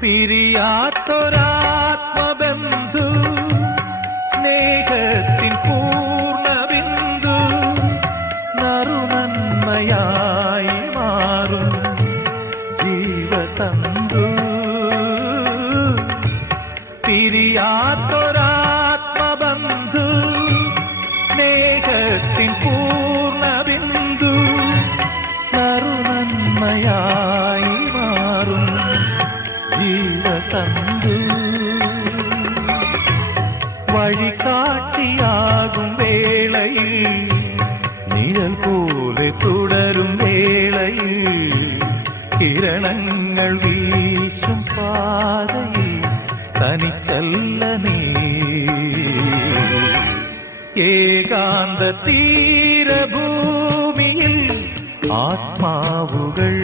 പിരിയാത്തൊരാത്മബന്ധു സ്നേഹത്തിൻ പൂർണ്ണബിന്ദു നറുനന്മയായി മാറും ജീവതന്തു. പിരിയാത്തൊരാത്മബന്ധു സ്നേഹത്തിൻ പൂർണ്ണബിന്ദു നറുനന്മയായി മാറും ജീവതന്തു. വഴികാട്ടിയാകും വേളയിൽ നിഴൽ പോലെ തുടരും വേളയിൽ കിരണങ്ങൾ വീശും പാതയിൽ തനിച്ചല്ല നീ. ഏകാന്ത തീരഭൂമിയിൽ ആത്മാവുകൾ